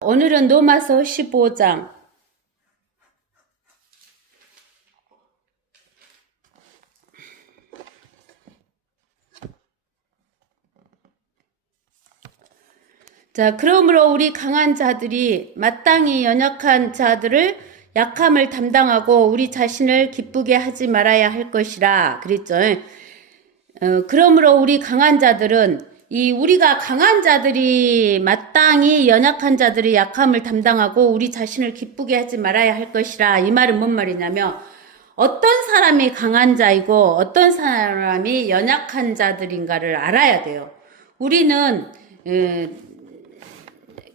오늘은 로마서 15장. 자, 그러므로 우리 강한 자들이 마땅히 연약한 자들을 약함을 담당하고 우리 자신을 기쁘게 하지 말아야 할 것이라 그랬죠. 그러므로 우리 강한 자들은 우리가 강한 자들이 마땅히 연약한 자들의 약함을 담당하고 우리 자신을 기쁘게 하지 말아야 할 것이라. 이 말은 뭔 말이냐면 어떤 사람이 강한 자이고 어떤 사람이 연약한 자들인가를 알아야 돼요. 우리는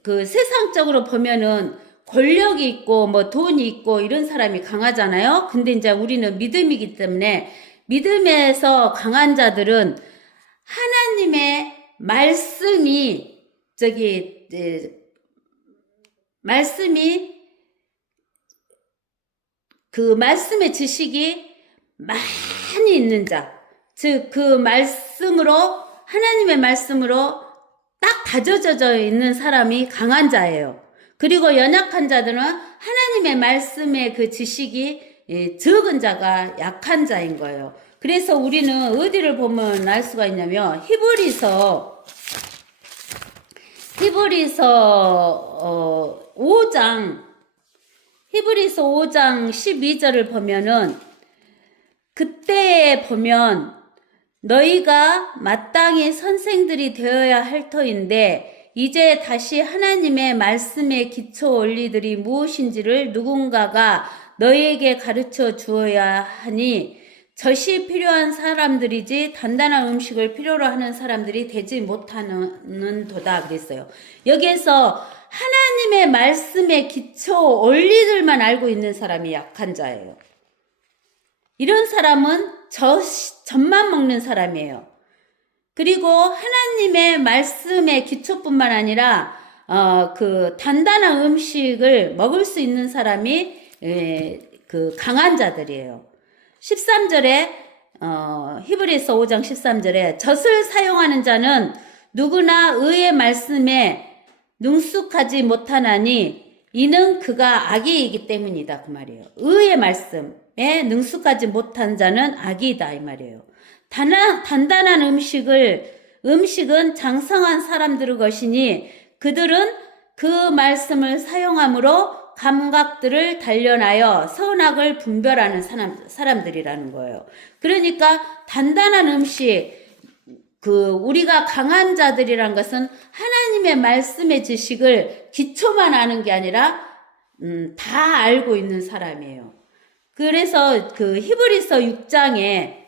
그 세상적으로 보면은 권력이 있고 뭐 돈이 있고 이런 사람이 강하잖아요. 근데 이제 우리는 믿음이기 때문에 믿음에서 강한 자들은 하나님의 말씀이 그 말씀의 지식이 많이 있는 자, 즉 그 말씀으로 하나님의 말씀으로 딱 다져져 있는 사람이 강한 자예요. 그리고 연약한 자들은 하나님의 말씀의 그 지식이 적은 자가 약한 자인 거예요. 그래서 우리는 어디를 보면 알 수가 있냐면 히브리서 5장 12절을 보면은 그때 보면 너희가 마땅히 선생들이 되어야 할 터인데 이제 다시 하나님의 말씀의 기초 원리들이 무엇인지를 누군가가 너희에게 가르쳐 주어야 하니 젖이 필요한 사람들이지 단단한 음식을 필요로 하는 사람들이 되지 못하는 도다 그랬어요. 여기에서 하나님의 말씀의 기초 원리들만 알고 있는 사람이 약한 자예요. 이런 사람은 젖만 먹는 사람이에요. 그리고 하나님의 말씀의 기초뿐만 아니라 그 단단한 음식을 먹을 수 있는 사람이 그 강한 자들이에요. 13절에 히브리서 5장 13절에 젖을 사용하는 자는 누구나 의의 말씀에 능숙하지 못하나니 이는 그가 악이이기 때문이다 그 말이에요. 의의 말씀에 능숙하지 못한 자는 악이다 이 말이에요. 단단한 음식은 장성한 사람들의 것이니 그들은 그 말씀을 사용함으로 감각들을 단련하여 선악을 분별하는 사람들이라는 거예요. 그러니까 단단한 음식, 우리가 강한 자들이란 것은 하나님의 말씀의 지식을 기초만 아는 게 아니라 다 알고 있는 사람이에요. 그래서 그 히브리서 6장에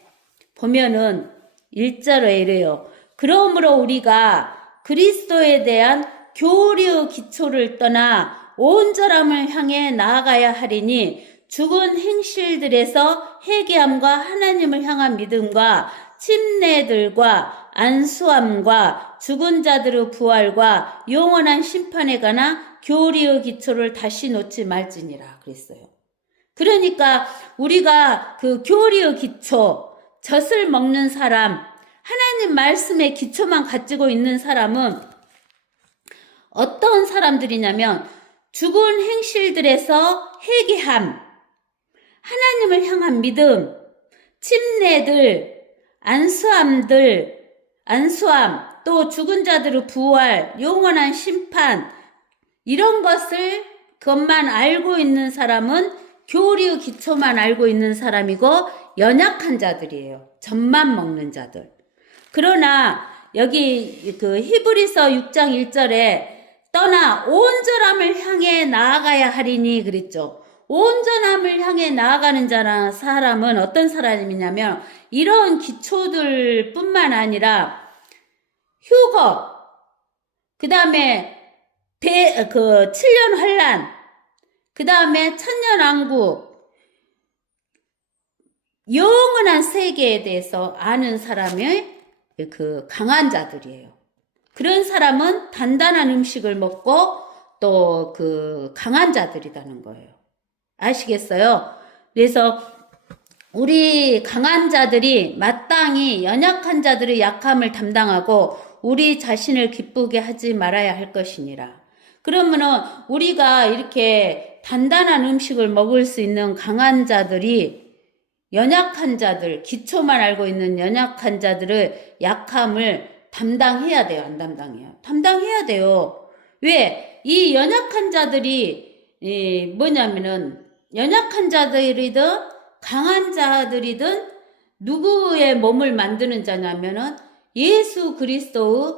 보면은 1절에 이래요. 그러므로 우리가 그리스도에 대한 교리의 기초를 떠나 온전함을 향해 나아가야 하리니 죽은 행실들에서 회개함과 하나님을 향한 믿음과 침례들과 안수함과 죽은 자들의 부활과 영원한 심판에 관한 교리의 기초를 다시 놓지 말지니라 그랬어요. 그러니까 우리가 그 교리의 기초, 젖을 먹는 사람, 하나님 말씀의 기초만 가지고 있는 사람은 어떤 사람들이냐면 죽은 행실들에서 회개함, 하나님을 향한 믿음, 침례들, 안수함, 또 죽은 자들의 부활, 영원한 심판, 이런 것만 알고 있는 사람은 교리의 기초만 알고 있는 사람이고 연약한 자들이에요. 젖만 먹는 자들. 그러나 여기 그 히브리서 6장 1절에 떠나 온전함을 향해 나아가야 하리니 그랬죠. 온전함을 향해 나아가는 사람은 어떤 사람이냐면 이런 기초들 뿐만 아니라 휴거, 그 다음에 7년 환란, 그 다음에 천년왕국, 영원한 세계에 대해서 아는 사람의 그 강한 자들이에요. 그런 사람은 단단한 음식을 먹고 또 그 강한 자들이라는 거예요. 아시겠어요? 그래서 우리 강한 자들이 마땅히 연약한 자들의 약함을 담당하고 우리 자신을 기쁘게 하지 말아야 할 것이니라. 그러면은 우리가 이렇게 단단한 음식을 먹을 수 있는 강한 자들이 연약한 자들, 기초만 알고 있는 연약한 자들의 약함을 담당해야 돼요? 안 담당해요? 담당해야 돼요. 왜? 이 연약한 자들이 뭐냐면은 연약한 자들이든 강한 자들이든 누구의 몸을 만드는 자냐면은 예수 그리스도의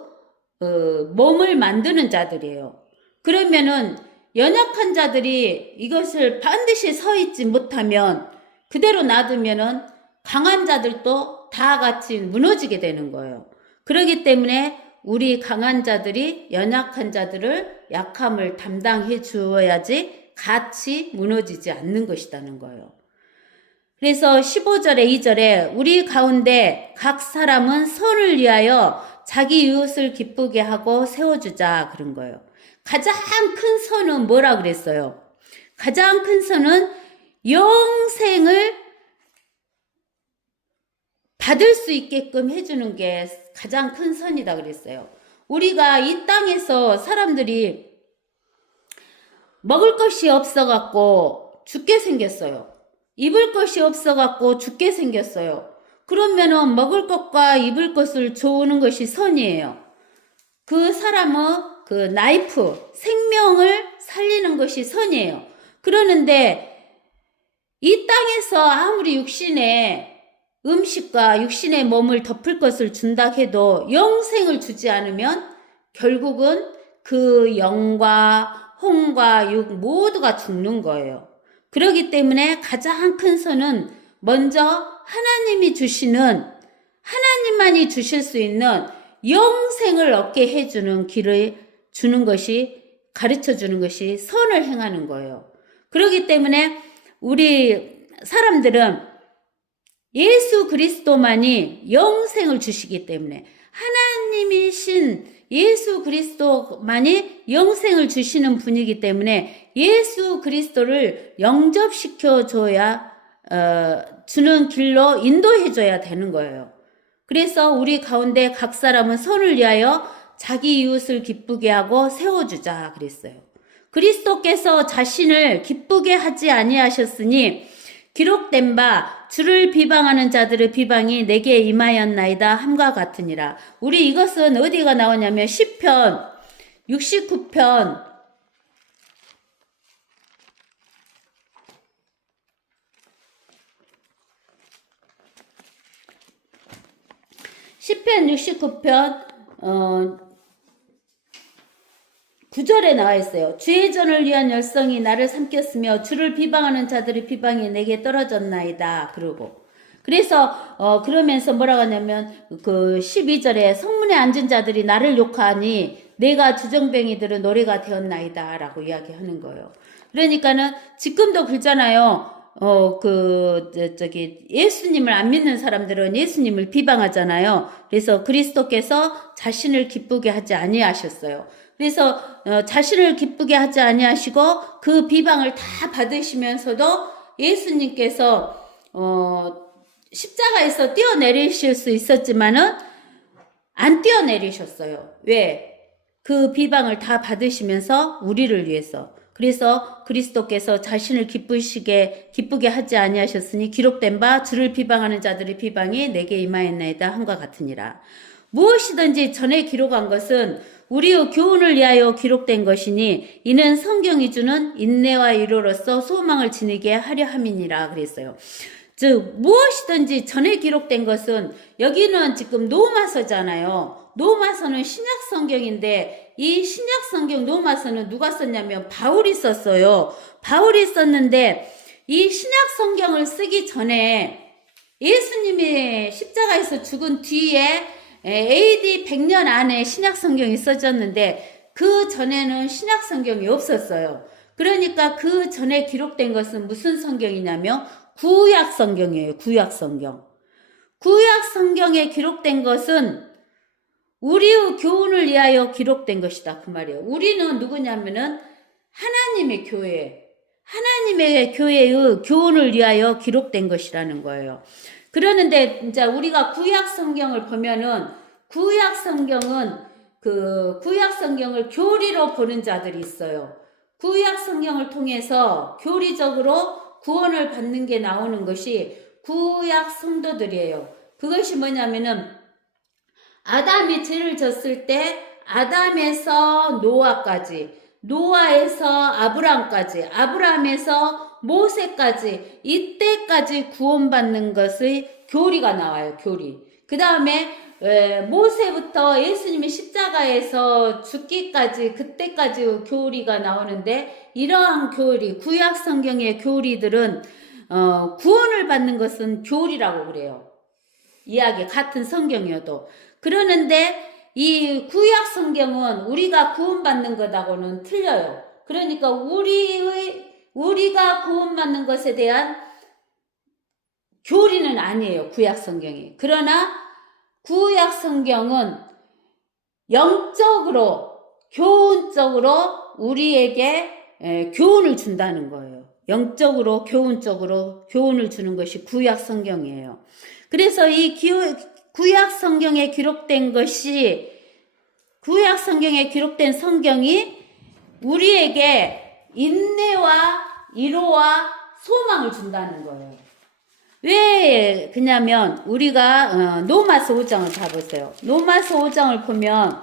몸을 만드는 자들이에요. 그러면은 연약한 자들이 이것을 반드시 서 있지 못하면 그대로 놔두면은 강한 자들도 다 같이 무너지게 되는 거예요. 그렇기 때문에 우리 강한 자들이 연약한 자들을 약함을 담당해 주어야지 같이 무너지지 않는 것이라는 거예요. 그래서 15절에 2절에 우리 가운데 각 사람은 선을 위하여 자기 이웃을 기쁘게 하고 세워주자 그런 거예요. 가장 큰 선은 뭐라 그랬어요? 가장 큰 선은 영생을 받을 수 있게끔 해주는 게 가장 큰 선이다 그랬어요. 우리가 이 땅에서 사람들이 먹을 것이 없어갖고 죽게 생겼어요. 입을 것이 없어갖고 죽게 생겼어요. 그러면은 먹을 것과 입을 것을 주는 것이 선이에요. 그 사람의 그 나이프, 생명을 살리는 것이 선이에요. 그러는데 이 땅에서 아무리 육신의 음식과 육신의 몸을 덮을 것을 준다 해도 영생을 주지 않으면 결국은 그 영과 혼과 육 모두가 죽는 거예요. 그렇기 때문에 가장 큰 선은 먼저 하나님이 주시는, 하나님만이 주실 수 있는 영생을 얻게 해주는 길을 주는 것이, 가르쳐 주는 것이 선을 행하는 거예요. 그렇기 때문에 우리 사람들은 예수 그리스도만이 영생을 주시기 때문에 하나님이신 예수 그리스도만이 영생을 주시는 분이기 때문에 예수 그리스도를 영접시켜 줘야 주는 길로 인도해 줘야 되는 거예요. 그래서 우리 가운데 각 사람은 선을 위하여 자기 이웃을 기쁘게 하고 세워주자 그랬어요. 그리스도께서 자신을 기쁘게 하지 아니하셨으니 기록된 바 주를 비방하는 자들의 비방이 내게 임하였나이다 함과 같으니라. 우리 이것은 어디가 나오냐면 시편 69편 69편 9절에 나와 있어요. 주의 전을 위한 열성이 나를 삼켰으며 주를 비방하는 자들의 비방이 내게 떨어졌나이다. 그래서 그러면서 뭐라고 하냐면 그 12절에 성문에 앉은 자들이 나를 욕하니 내가 주정뱅이들은 노래가 되었나이다 라고 이야기하는 거예요. 그러니까는 지금도 그러잖아요. 예수님을 안 믿는 사람들은 예수님을 비방하잖아요. 그래서 그리스도께서 자신을 기쁘게 하지 아니하셨어요. 그래서 자신을 기쁘게 하지 아니하시고 그 비방을 다 받으시면서도 예수님께서 십자가에서 뛰어내리실 수 있었지만은 안 뛰어내리셨어요. 왜? 그 비방을 다 받으시면서 우리를 위해서. 그래서 그리스도께서 자신을 기쁘게 하지 아니하셨으니 기록된 바 주를 비방하는 자들의 비방이 내게 임하였나이다 함과 같으니라. 무엇이든지 전에 기록한 것은 우리의 교훈을 위하여 기록된 것이니 이는 성경이 주는 인내와 위로로서 소망을 지니게 하려 함이니라 그랬어요. 즉 무엇이든지 전에 기록된 것은 여기는 지금 로마서잖아요. 로마서는 신약 성경인데 이 신약 성경 로마서는 누가 썼냐면 바울이 썼어요. 바울이 썼는데 이 신약 성경을 쓰기 전에 예수님이 십자가에서 죽은 뒤에 AD 100년 안에 신약 성경이 써졌는데 그 전에는 신약 성경이 없었어요. 그러니까 그 전에 기록된 것은 무슨 성경이냐면 구약 성경이에요. 구약 성경. 구약 성경에 기록된 것은 우리의 교훈을 위하여 기록된 것이다. 그 말이에요. 우리는 누구냐면은 하나님의 교회, 하나님의 교회의 교훈을 위하여 기록된 것이라는 거예요. 그러는데 이제 우리가 구약 성경을 보면은 구약 성경은 그 구약 성경을 교리로 보는 자들이 있어요. 구약 성경을 통해서 교리적으로 구원을 받는 게 나오는 것이 구약 성도들이에요. 그것이 뭐냐면은 아담이 죄를 졌을 때 아담에서 노아까지, 노아에서 아브람까지, 아브람에서 모세까지, 이때까지 구원받는 것의 교리가 나와요. 교리. 그 다음에 모세부터 예수님이 십자가에서 죽기까지, 그때까지 교리가 나오는데, 이러한 교리, 구약 성경의 교리들은 구원을 받는 것은 교리라고 그래요. 이야기 같은 성경이어도. 그러는데 이 구약 성경은 우리가 구원받는 것하고는 틀려요. 그러니까 우리가 구원받는 것에 대한 교리는 아니에요. 구약 성경이. 그러나 구약 성경은 영적으로, 교훈적으로 우리에게 교훈을 준다는 거예요. 영적으로, 교훈적으로 교훈을 주는 것이 구약 성경이에요. 그래서 이 구약 성경에 기록된 것이, 구약 성경에 기록된 성경이 우리에게 인내와 위로와 소망을 준다는 거예요. 왜 그냐면 우리가 로마서 5장을 다 보세요. 로마서 5장을 보면,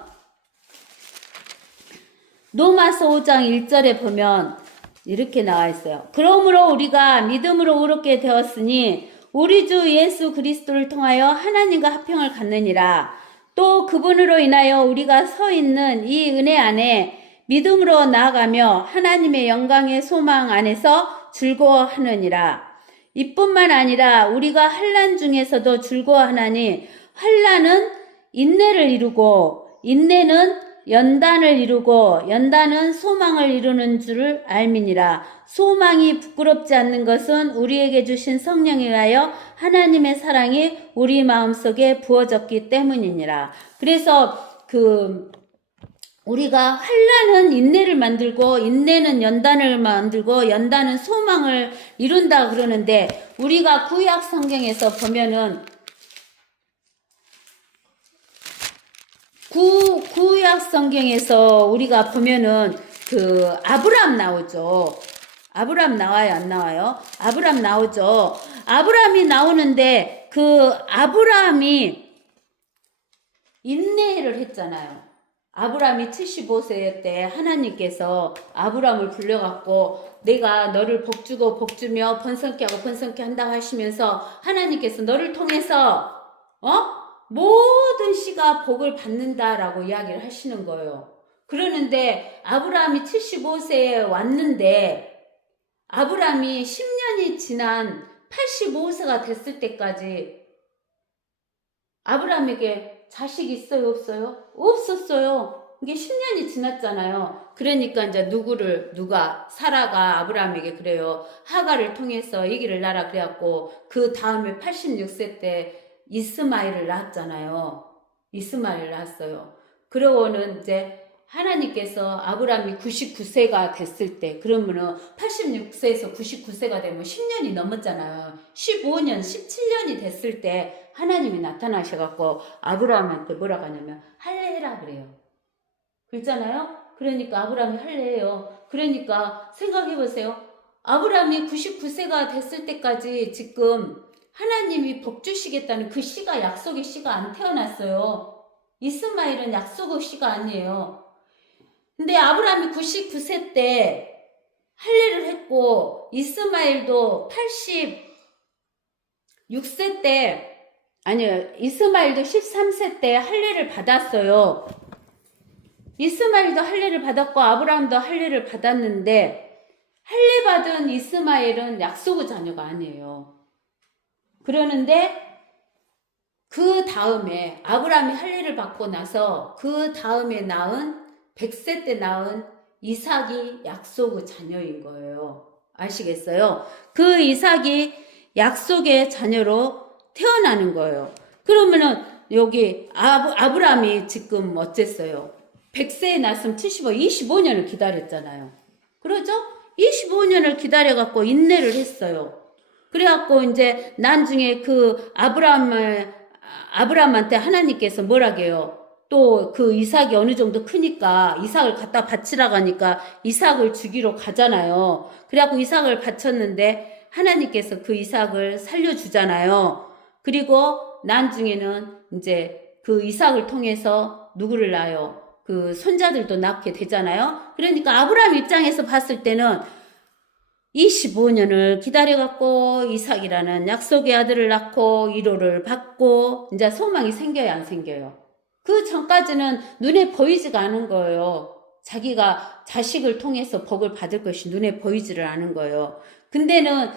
로마서 5장 1절에 보면 이렇게 나와 있어요. 그러므로 우리가 믿음으로 의롭게 되었으니 우리 주 예수 그리스도를 통하여 하나님과 화평을 갖느니라. 또 그분으로 인하여 우리가 서 있는 이 은혜 안에 믿음으로 나아가며 하나님의 영광의 소망 안에서 즐거워하느니라. 이뿐만 아니라 우리가 환난 중에서도 즐거워하나니 환난은 인내를 이루고 인내는 연단을 이루고 연단은 소망을 이루는 줄을 알미니라. 소망이 부끄럽지 않는 것은 우리에게 주신 성령에 의하여 하나님의 사랑이 우리 마음속에 부어졌기 때문이니라. 그래서 우리가 환난은 인내를 만들고 인내는 연단을 만들고 연단은 소망을 이룬다 그러는데, 우리가 구약 성경에서 보면은 구약 성경에서 우리가 보면은 아브람 나오죠. 아브람 나와요, 안 나와요? 아브람 나오죠. 아브람이 나오는데 아브람이 인내를 했잖아요. 아브람이 75세 때 하나님께서 아브람을 불러갖고 내가 너를 복주고 복주며 번성케 하고 번성케 한다 하시면서 하나님께서 너를 통해서 모든 씨가 복을 받는다라고 이야기를 하시는 거예요. 그러는데 아브라함이 75세에 왔는데 아브라함이 10년이 지난 85세가 됐을 때까지 아브라함에게 자식 있어요, 없어요? 없었어요. 이게 10년이 지났잖아요. 그러니까 이제 사라가 아브라함에게 그래요. 하가를 통해서 아기를 낳아 그래갖고 그 다음에 86세 때 이스마엘을 낳았잖아요. 이스마엘을 낳았어요. 그러고는 이제 하나님께서 아브라함이 99세가 됐을 때, 그러면은 86세에서 99세가 되면 10년이 넘었잖아요. 15년, 17년이 됐을 때 하나님이 나타나셔갖고 아브라함한테 뭐라고 하냐면 할례해라 그래요. 그랬잖아요. 그러니까 아브라함이 할례해요. 그러니까 생각해보세요. 아브라함이 99세가 됐을 때까지 지금 하나님이 복 주시겠다는 그 씨가, 약속의 씨가 안 태어났어요. 이스마엘은 약속의 씨가 아니에요. 근데 아브라함이 99세 때 할례를 했고 이스마엘도 86세 때, 아니요, 이스마엘도 13세 때 할례를 받았어요. 이스마엘도 할례를 받았고 아브라함도 할례를 받았는데 할례 받은 이스마엘은 약속의 자녀가 아니에요. 그러는데 그 다음에 아브라함이 할례를 받고 나서 그 다음에 낳은 100세 때 낳은 이삭이 약속의 자녀인 거예요. 아시겠어요? 그 이삭이 약속의 자녀로 태어나는 거예요. 그러면은 여기 아브라함이 지금 어쨌어요? 100세에 낳았으면 25년을 기다렸잖아요. 그러죠? 25년을 기다려갖고 인내를 했어요. 그래갖고 이제 나중에 그 아브라함한테 하나님께서 뭐라게요? 또 그 이삭이 어느 정도 크니까 이삭을 갖다 바치라고 하니까 이삭을 주기로 가잖아요. 그래갖고 이삭을 바쳤는데 하나님께서 그 이삭을 살려주잖아요. 그리고 나중에는 이제 그 이삭을 통해서 누구를 낳아요? 그 손자들도 낳게 되잖아요. 그러니까 아브라함 입장에서 봤을 때는 25년을 기다려갖고 이삭이라는 약속의 아들을 낳고 위로를 받고 이제 소망이 생겨야 안 생겨요? 그 전까지는 눈에 보이지가 않은 거예요. 자기가 자식을 통해서 복을 받을 것이 눈에 보이지를 않은 거예요. 근데는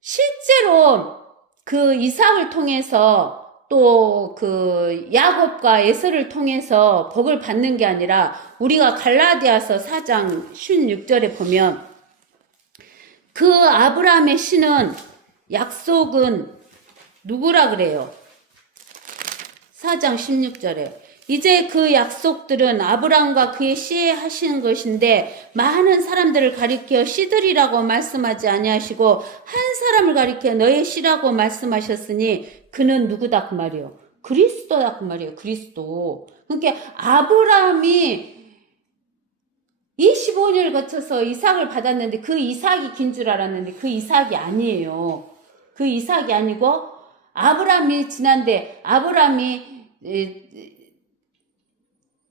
실제로 그 이삭을 통해서 또 그 야곱과 에서를 통해서 복을 받는 게 아니라 우리가 갈라디아서 4장 16절에 보면 그 아브라함의 씨는 약속은 누구라 그래요? 4장 16절에 이제 그 약속들은 아브라함과 그의 씨에 하시는 것인데 많은 사람들을 가리켜 씨들이라고 말씀하지 아니하시고 한 사람을 가리켜 너의 씨라고 말씀하셨으니 그는 누구다 그 말이에요. 그리스도다 그 말이에요. 그리스도. 그러니까 아브라함이 25년을 거쳐서 이삭을 받았는데 그 이삭이 긴 줄 알았는데 그 이삭이 아니에요. 그 이삭이 아니고 아브라함이 지난데 아브라함이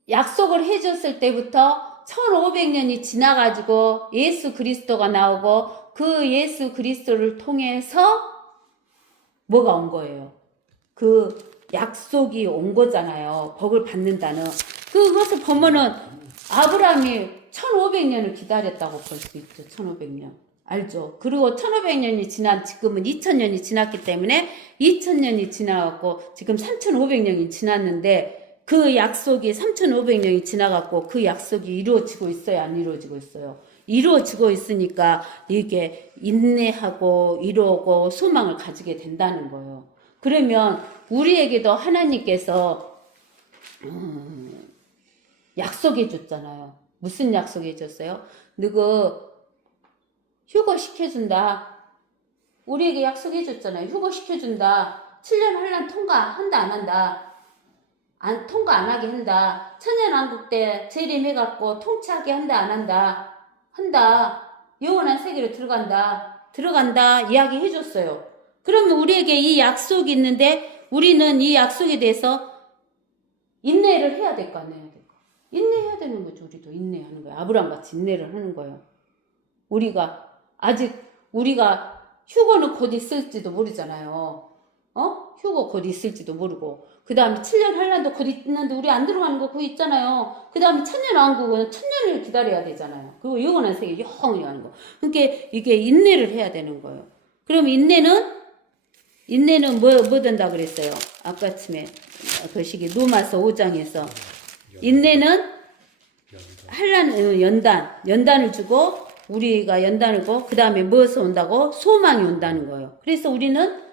약속을 해줬을 때부터 1500년이 지나가지고 예수 그리스도가 나오고 그 예수 그리스도를 통해서 뭐가 온 거예요? 그 약속이 온 거잖아요. 복을 받는다는. 그것을 보면은 아브라함이 1500년을 기다렸다고 볼 수 있죠. 1500년. 알죠? 그리고 1500년이 지난 지금은 2000년이 지났기 때문에 2000년이 지나갔고 지금 3500년이 지났는데 그 약속이 3500년이 지나갔고 그 약속이 이루어지고 있어요? 안 이루어지고 있어요? 이루어지고 있으니까 이게 인내하고 이루고 소망을 가지게 된다는 거예요. 그러면 우리에게도 하나님께서 약속해 줬잖아요. 무슨 약속해 줬어요? 누구 휴거 시켜준다. 우리에게 약속해 줬잖아요. 휴거 시켜준다. 7년 환란 통과한다 안 한다. 통과 안 하게 한다. 천년왕국 때 재림해갖고 통치하게 한다 안 한다. 한다. 영원한 세계로 들어간다 이야기 해줬어요. 그러면 우리에게 이 약속이 있는데 우리는 이 약속에 대해서 인내를 해야 될 거 아니에요. 인내해야 되는 거죠. 우리도 인내하는 거예요. 아브라함 같이 인내를 하는 거예요. 우리가 휴거는 곧 있을지도 모르잖아요. 휴거 곧 있을지도 모르고 그 다음에 7년 환란도 곧 있는데 우리 안 들어가는 거 그거 있잖아요. 그 다음에 천년왕국은 1000년을 기다려야 되잖아요. 그리고 영원한 세계 영원히 하는 거. 그러니까 이게 인내를 해야 되는 거예요. 그럼 인내는 뭐 된다 그랬어요? 아까쯤에 그 시기 로마서 5장에서 인내는 연단을 주고 우리가 연단을 주고 그 다음에 무엇을 온다고? 소망이 온다는 거예요. 그래서 우리는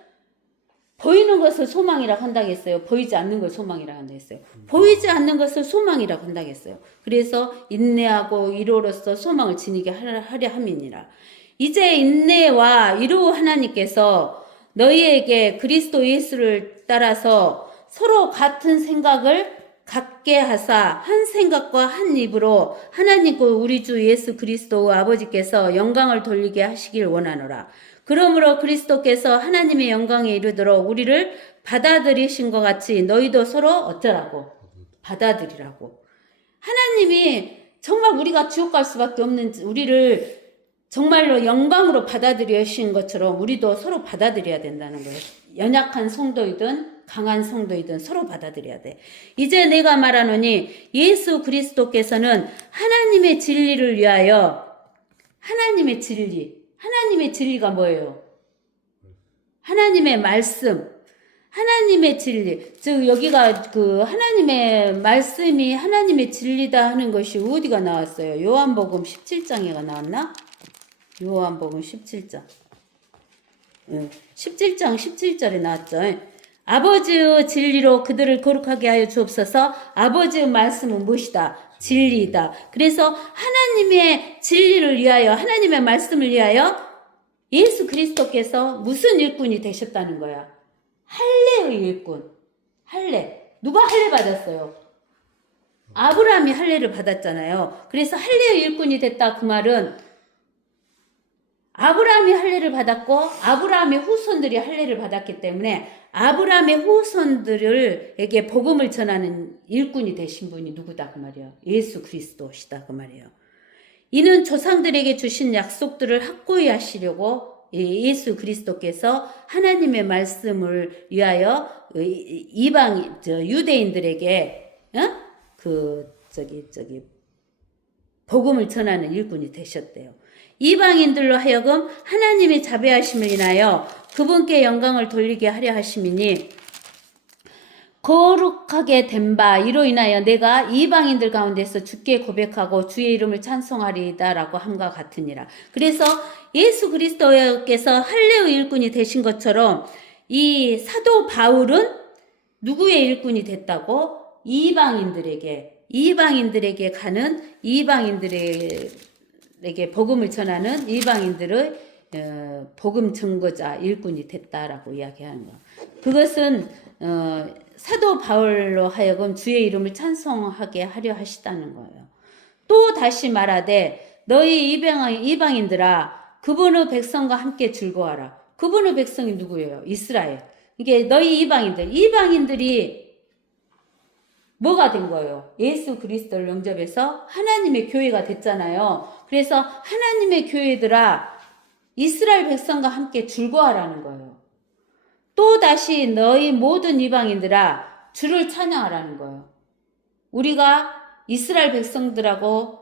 보이는 것을 소망이라고 한다고 했어요. 보이지 않는 걸 소망이라고 한다고 했어요. 보이지 않는 것을 소망이라고 한다고 했어요. 그래서 인내하고 이로로서 소망을 지니게 하려 함이니라. 이제 인내와 이로 하나님께서 너희에게 그리스도 예수를 따라서 서로 같은 생각을 갖게 하사 한 생각과 한 입으로 하나님과 우리 주 예수 그리스도 아버지께서 영광을 돌리게 하시길 원하노라. 그러므로 그리스도께서 하나님의 영광에 이르도록 우리를 받아들이신 것 같이 너희도 서로 어쩌라고? 받아들이라고. 하나님이 정말 우리가 지옥 갈 수밖에 없는 우리를 정말로 영광으로 받아들이신 것처럼 우리도 서로 받아들여야 된다는 거예요. 연약한 성도이든 강한 성도이든 서로 받아들여야 돼. 이제 내가 말하노니 예수 그리스도께서는 하나님의 진리를 위하여 하나님의 진리가 뭐예요? 하나님의 말씀, 하나님의 진리. 즉 여기가 그 하나님의 말씀이 하나님의 진리다 하는 것이 어디가 나왔어요? 요한복음 17장에가 나왔나? 요한복음 17장. 17장 17절에 나왔죠. 아버지의 진리로 그들을 거룩하게 하여 주옵소서. 아버지의 말씀은 무엇이다? 진리이다. 그래서 하나님의 진리를 위하여 하나님의 말씀을 위하여 예수 그리스도께서 무슨 일꾼이 되셨다는 거야? 할례의 일꾼. 할례. 누가 할례 받았어요? 아브라함이 할례를 받았잖아요. 그래서 할례의 일꾼이 됐다 그 말은 아브라함이 할례를 받았고 아브라함의 후손들이 할례를 받았기 때문에 아브라함의 후손들에게 복음을 전하는 일꾼이 되신 분이 누구다 그 말이에요. 예수 그리스도시다 그 말이에요. 이는 조상들에게 주신 약속들을 확고히 하시려고 예수 그리스도께서 하나님의 말씀을 위하여 이방 유대인들에게 복음을 전하는 일꾼이 되셨대요. 이방인들로 하여금 하나님의 자비하심을 인하여 그분께 영광을 돌리게 하려 하심이니 거룩하게 된 바 이로 인하여 내가 이방인들 가운데서 주께 고백하고 주의 이름을 찬송하리이다라고 함과 같으니라. 그래서 예수 그리스도께서 할례의 일꾼이 되신 것처럼 이 사도 바울은 누구의 일꾼이 됐다고? 이방인들에게 가는 이방인들에게 복음을 전하는 이방인들의 복음 증거자 일꾼이 됐다라고 이야기하는 거예요. 그것은 사도 바울로 하여금 주의 이름을 찬송하게 하려 하시다는 거예요. 또 다시 말하되 너희 이방인들아 그분의 백성과 함께 즐거워하라. 그분의 백성이 누구예요? 이스라엘. 이게 너희 이방인들이 뭐가 된 거예요? 예수 그리스도를 영접해서 하나님의 교회가 됐잖아요. 그래서 하나님의 교회들아 이스라엘 백성과 함께 즐거워하라는 거예요. 또 다시 너희 모든 이방인들아 주를 찬양하라는 거예요. 우리가 이스라엘 백성들하고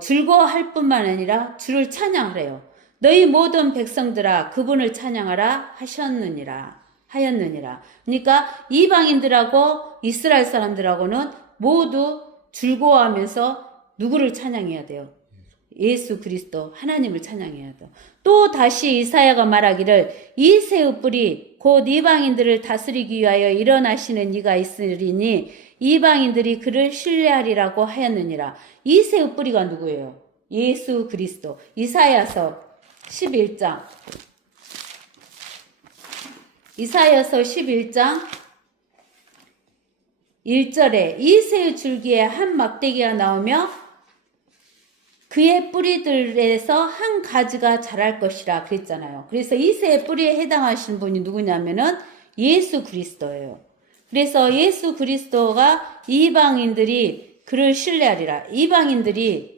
즐거워할 뿐만 아니라 주를 찬양하래요. 너희 모든 백성들아 그분을 찬양하라 하였느니라. 그러니까 이방인들하고 이스라엘 사람들하고는 모두 즐거워하면서 누구를 찬양해야 돼요? 예수 그리스도 하나님을 찬양해야 돼요. 또 다시 이사야가 말하기를 이새의 뿌리 곧 이방인들을 다스리기 위하여 일어나시는 이가 있으리니 이방인들이 그를 신뢰하리라고 하였느니라. 이새의 뿌리가 누구예요? 예수 그리스도. 이사야서 11장 1절에 이새의 줄기에 한 막대기가 나오며 그의 뿌리들에서 한 가지가 자랄 것이라 그랬잖아요. 그래서 이새의 뿌리에 해당하시는 분이 누구냐면은 예수 그리스도예요. 그래서 예수 그리스도가 이방인들이 그를 신뢰하리라. 이방인들이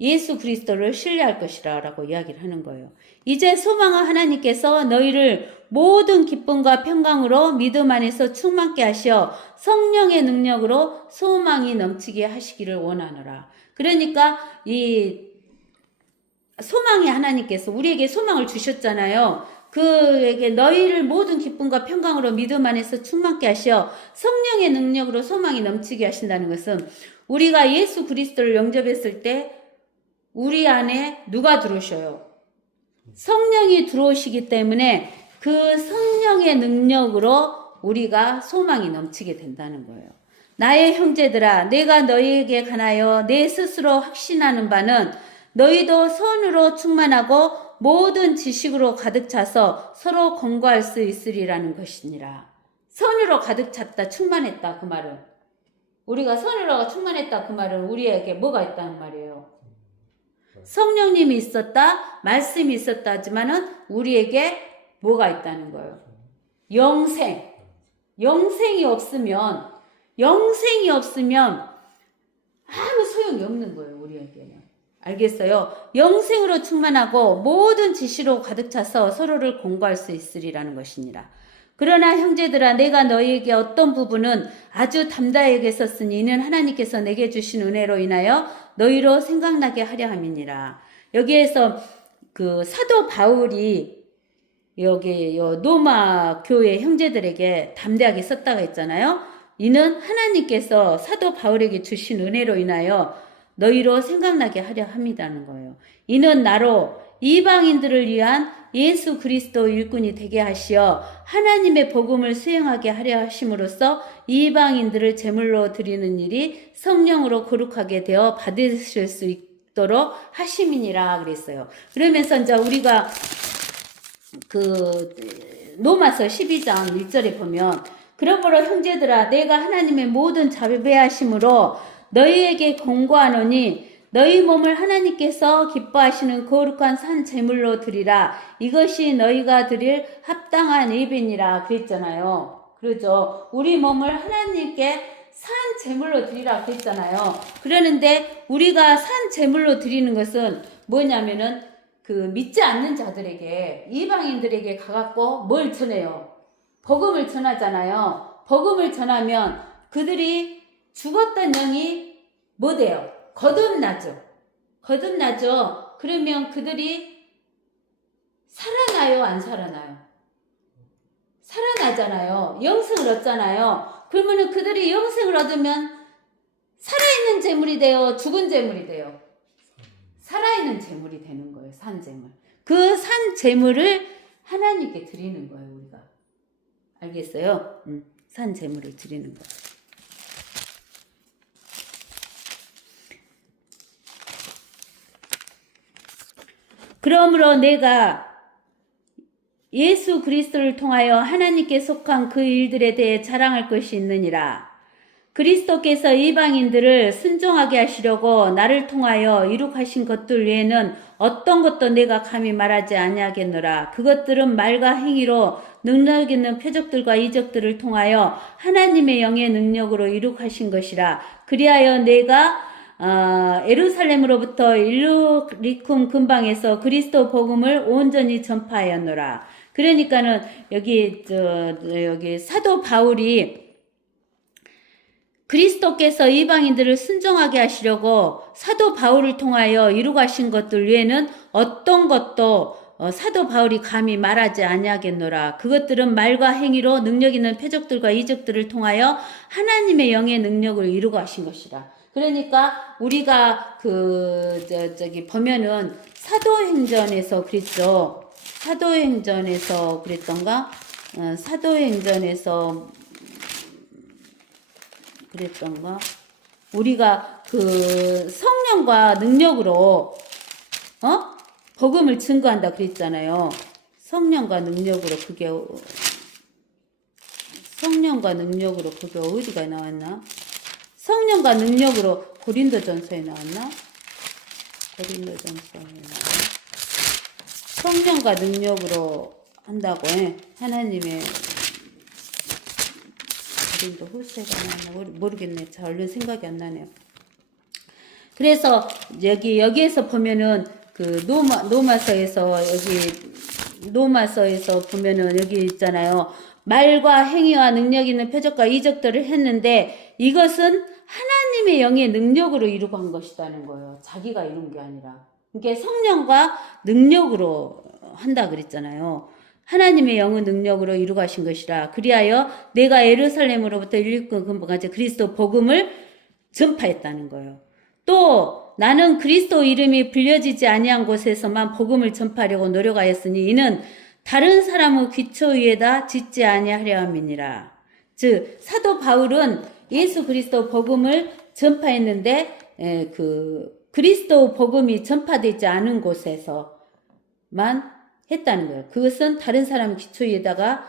예수 그리스도를 신뢰할 것이라 라고 이야기를 하는 거예요. 이제 소망한 하나님께서 너희를 모든 기쁨과 평강으로 믿음 안에서 충만케 하시어 성령의 능력으로 소망이 넘치게 하시기를 원하노라. 그러니까 이 소망의 하나님께서 우리에게 소망을 주셨잖아요. 그에게 너희를 모든 기쁨과 평강으로 믿음 안에서 충만케 하시어 성령의 능력으로 소망이 넘치게 하신다는 것은 우리가 예수 그리스도를 영접했을 때 우리 안에 누가 들어오셔요? 성령이 들어오시기 때문에 그 성령의 능력으로 우리가 소망이 넘치게 된다는 거예요. 나의 형제들아 내가 너희에게 관하여 내 스스로 확신하는 바는 너희도 선으로 충만하고 모든 지식으로 가득 차서 서로 권고할 수 있으리라는 것이니라. 선으로 가득 찼다 충만했다 그 말은 우리가 선으로 충만했다 그 말은 우리에게 뭐가 있다는 말이에요. 성령님이 있었다 말씀이 있었다 하지만은 우리에게 뭐가 있다는 거예요. 영생이 없으면 아무 소용이 없는 거예요. 우리에게는. 알겠어요? 영생으로 충만하고 모든 지시로 가득 차서 서로를 공부할 수 있으리라는 것이니라. 그러나 형제들아 내가 너희에게 어떤 부분은 아주 담대하게 썼으니 이는 하나님께서 내게 주신 은혜로 인하여 너희로 생각나게 하려 함이니라. 여기에서 그 사도 바울이 여기 로마 교회 형제들에게 담대하게 썼다고 했잖아요. 이는 하나님께서 사도 바울에게 주신 은혜로 인하여 너희로 생각나게 하려 함이라는 거예요. 이는 나로 이방인들을 위한 예수 그리스도 일꾼이 되게 하시어 하나님의 복음을 수행하게 하려 하심으로써 이방인들을 제물로 드리는 일이 성령으로 거룩하게 되어 받으실 수 있도록 하심이니라 그랬어요. 그러면서 이제 우리가 그 로마서 12장 1절에 보면 그러므로 형제들아 내가 하나님의 모든 자비하심으로 너희에게 권고하노니 너희 몸을 하나님께서 기뻐하시는 거룩한 산 제물로 드리라. 이것이 너희가 드릴 합당한 예배니라 그랬잖아요. 그러죠. 우리 몸을 하나님께 산 제물로 드리라 그랬잖아요. 그러는데 우리가 산 제물로 드리는 것은 뭐냐면은 그 믿지 않는 자들에게, 이방인들에게 가갖고 뭘 전해요? 복음을 전하잖아요. 복음을 전하면 그들이 죽었던 영이 뭐 돼요? 거듭나죠. 거듭나죠. 그러면 그들이 살아나요? 안 살아나요? 살아나잖아요. 영생을 얻잖아요. 그러면은 그들이 영생을 얻으면 살아있는 재물이 돼요? 죽은 재물이 돼요? 살아있는 재물이 되는 거예요. 산 재물. 그 산 재물을 하나님께 드리는 거예요. 우리가. 알겠어요? 산 재물을 드리는 거. 그러므로 내가 예수 그리스도를 통하여 하나님께 속한 그 일들에 대해 자랑할 것이 있느니라. 그리스도께서 이방인들을 순종하게 하시려고 나를 통하여 이룩하신 것들 외에는 어떤 것도 내가 감히 말하지 아니하겠노라. 그것들은 말과 행위로 능력 있는 표적들과 이적들을 통하여 하나님의 영의 능력으로 이룩하신 것이라. 그리하여 내가 에루살렘으로부터 일루리쿰 근방에서 그리스도 복음을 온전히 전파하였노라. 그러니까는 여기 사도 바울이 그리스도께서 이방인들을 순종하게 하시려고 사도 바울을 통하여 이루가신 것들 외에는 어떤 것도 사도 바울이 감히 말하지 아니하겠노라. 그것들은 말과 행위로 능력 있는 표적들과 이적들을 통하여 하나님의 영의 능력을 이루고 하신 것이라. 그러니까 우리가 보면은 사도행전에서 그랬죠. 사도행전에서 그랬던가? 사도행전에서 그랬던가? 우리가 그 성령과 능력으로 복음을 증거한다 그랬잖아요. 성령과 능력으로 그게 어디가 나왔나? 성령과 능력으로 고린도전서에 나왔나? 고린도전서에 나왔나? 성령과 능력으로 한다고 하나님의 고린도 후세가 나왔나? 모르겠네. 잘 얼른 생각이 안 나네요. 그래서 여기에서 보면은 그 노마서에서 보면은 여기 있잖아요. 말과 행위와 능력 있는 표적과 이적들을 했는데 이것은 하나님의 영의 능력으로 이루고 한 것이라는 거예요. 자기가 이룬 게 아니라. 그러니까 성령과 능력으로 한다 그랬잖아요. 하나님의 영의 능력으로 이루고 하신 것이라. 그리하여 내가 예루살렘으로부터 일리쿰 근방까지 그리스도 복음을 전파했다는 거예요. 또 나는 그리스도 이름이 불려지지 아니한 곳에서만 복음을 전파하려고 노력하였으니 이는 다른 사람의 기초 위에다 짓지 아니하려 함이니라. 즉 사도 바울은 예수 그리스도 복음을 전파했는데 그 그리스도 복음이 전파되지 않은 곳에서만 했다는 거예요. 그것은 다른 사람의 기초 위에다가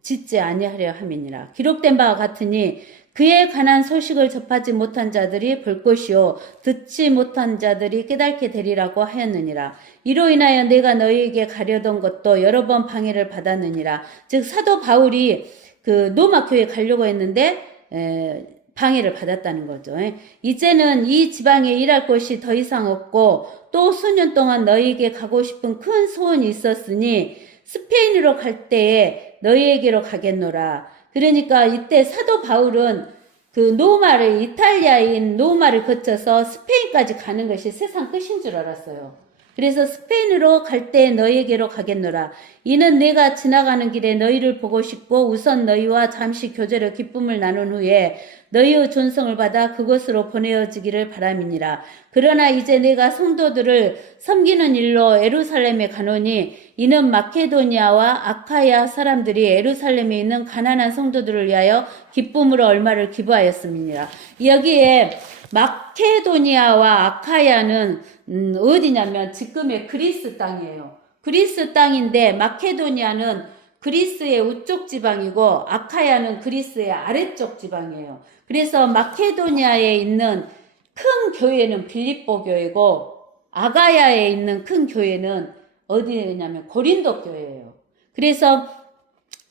짓지 아니하려 함이니라. 기록된 바와 같으니 그에 관한 소식을 접하지 못한 자들이 볼 것이요 듣지 못한 자들이 깨닫게 되리라고 하였느니라. 이로 인하여 내가 너희에게 가려던 것도 여러 번 방해를 받았느니라. 즉 사도 바울이 그 로마 교회에 가려고 했는데 방해를 받았다는 거죠. 이제는 이 지방에 일할 곳이 더 이상 없고 또 수년 동안 너희에게 가고 싶은 큰 소원이 있었으니 스페인으로 갈 때에 너희에게로 가겠노라. 그러니까 이때 사도 바울은 그 이탈리아인 로마를 거쳐서 스페인까지 가는 것이 세상 끝인 줄 알았어요. 그래서 스페인으로 갈 때 너희에게로 가겠노라. 이는 내가 지나가는 길에 너희를 보고 싶고 우선 너희와 잠시 교제로 기쁨을 나눈 후에 너희의 존성을 받아 그곳으로 보내어지기를 바람이니라. 그러나 이제 내가 성도들을 섬기는 일로 예루살렘에 가노니 이는 마케도니아와 아카야 사람들이 예루살렘에 있는 가난한 성도들을 위하여 기쁨으로 얼마를 기부하였음이니라. 여기에 마케도니아와 아카야는 어디냐면 지금의 그리스 땅이에요. 그리스 땅인데 마케도니아는 그리스의 우쪽 지방이고 아카야는 그리스의 아래쪽 지방이에요. 그래서 마케도니아에 있는 큰 교회는 빌립보 교회고 아가야에 있는 큰 교회는 어디냐면 고린도 교회예요. 그래서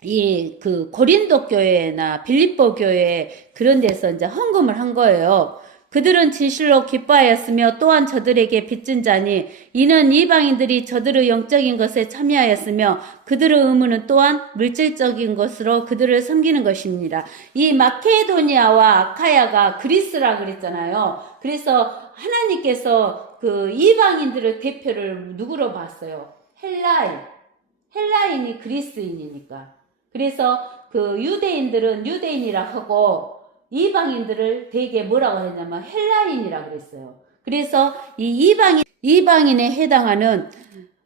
이 그 고린도 교회나 빌립보 교회 그런 데서 이제 헌금을 한 거예요. 그들은 진실로 기뻐하였으며 또한 저들에게 빚진 자니 이는 이방인들이 저들의 영적인 것에 참여하였으며 그들의 의무는 또한 물질적인 것으로 그들을 섬기는 것입니다. 이 마케도니아와 아카야가 그리스라 그랬잖아요. 그래서 하나님께서 그 이방인들의 대표를 누구로 봤어요? 헬라인이 그리스인이니까. 그래서 그 유대인들은 유대인이라 하고 이방인들을 되게 뭐라고 했냐면 헬라인이라 그랬어요. 그래서 이 이방인에 해당하는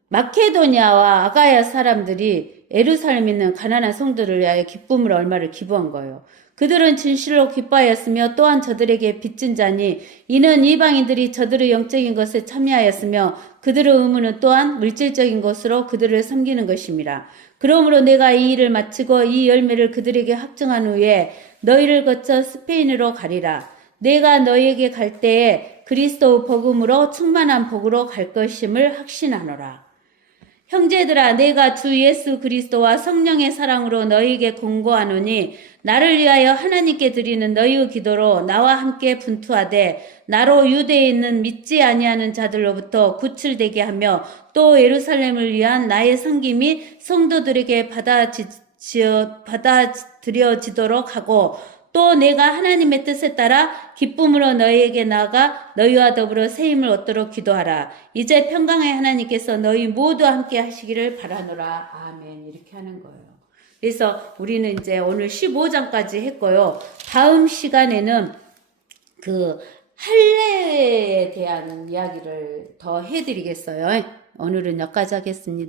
마케도니아와 아가야 사람들이 예루살렘에 있는 가난한 성도를 위하여 기쁨을 얼마를 기부한 거예요. 그들은 진실로 기뻐하였으며 또한 저들에게 빚진 자니 이는 이방인들이 저들의 영적인 것에 참여하였으며 그들의 의무는 또한 물질적인 것으로 그들을 섬기는 것입니다. 그러므로 내가 이 일을 마치고 이 열매를 그들에게 확증한 후에 너희를 거쳐 스페인으로 가리라. 내가 너희에게 갈 때에 그리스도 복음으로 충만한 복으로 갈 것임을 확신하노라. 형제들아, 내가 주 예수 그리스도와 성령의 사랑으로 너희에게 공고하노니 나를 위하여 하나님께 드리는 너희의 기도로 나와 함께 분투하되 나로 유대에 있는 믿지 아니하는 자들로부터 구출되게 하며 또 예루살렘을 위한 나의 섬김이 성도들에게 받아들여지도록 하고 또 내가 하나님의 뜻에 따라 기쁨으로 너희에게 나아가 너희와 더불어 세임을 얻도록 기도하라. 이제 평강의 하나님께서 너희 모두 함께 하시기를 바라노라. 아멘. 이렇게 하는 거예요. 그래서 우리는 이제 오늘 15장까지 했고요. 다음 시간에는 그 할례에 대한 이야기를 더 해드리겠어요. 오늘은 여기까지 하겠습니다.